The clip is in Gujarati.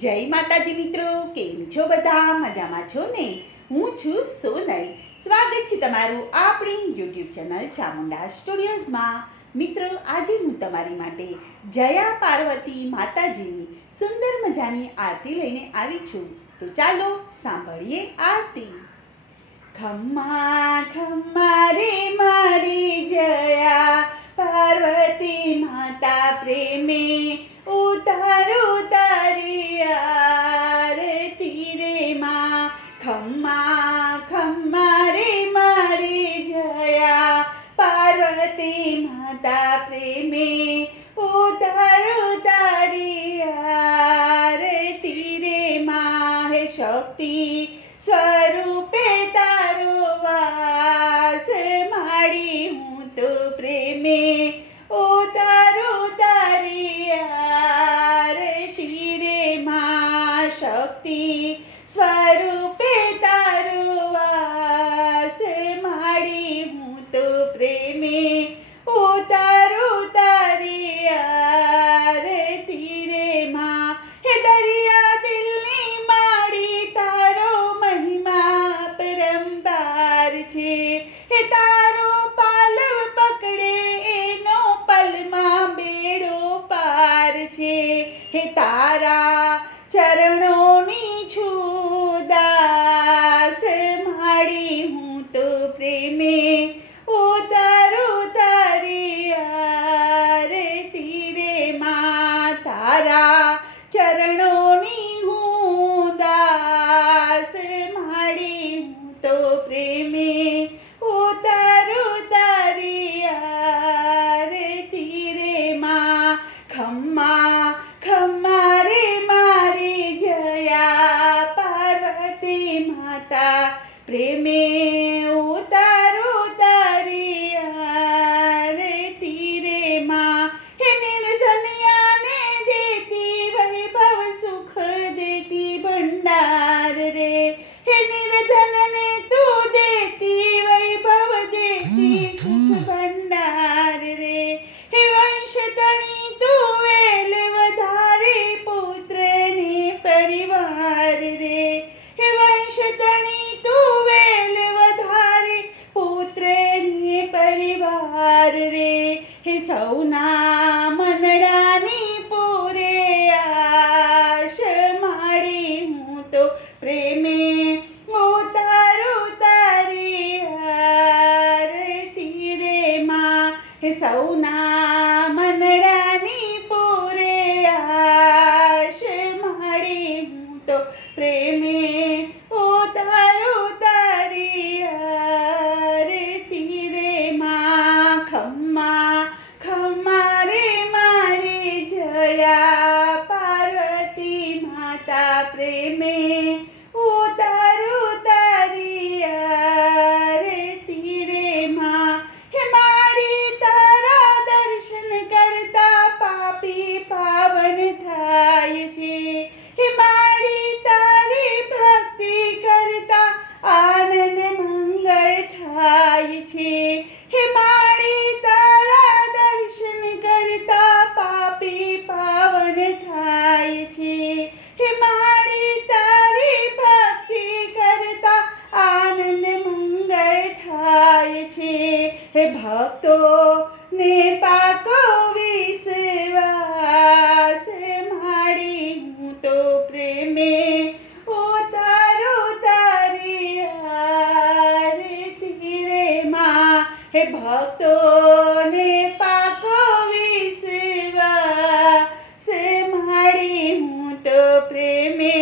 જય માતાજી મિત્રો, કેમ છો બધા? મજામાં છો ને? હું છું સોનલ. સ્વાગત છે તમારું આપણી યુટ્યુબ ચેનલ ચામુંડા સ્ટુડિયોઝમાં. મિત્રો, આજે હું તમારી માટે જયા પાર્વતી માતાજીની સુંદર મજાની આરતી લઈને આવી છું. તો ચાલો સાંભળીએ આરતી. ખમ્મા ખમ્મા મારી જયા પાર્વતી માતા પ્રેમે ઉતારો માતા પ્રેમે ઉતારો તારી આરતી રે માં હે શક્તિ સ્વરૂપે તારો વાસ માડી હું તો પ્રેમે ઉતારો તારી આરતી રે માં શક્તિ સ્વરૂપે તારો વાસ માડી હું તો પ્રેમે હે તારા ચરણોની છુદાસ માડી હું તો પ્રેમે ઉતારો તારી આરતી રે મા તારા ચરણોની પાર્વતી માતા પ્રેમે પરિવાર રે? હે સૌના મનડાની પૂરે આશ માડી હું તો પ્રેમે સૌના જયા પાર્વતી માતા પ્રેમે હે ભક્તો ને પાકો સે માડી હું તો પ્રેમે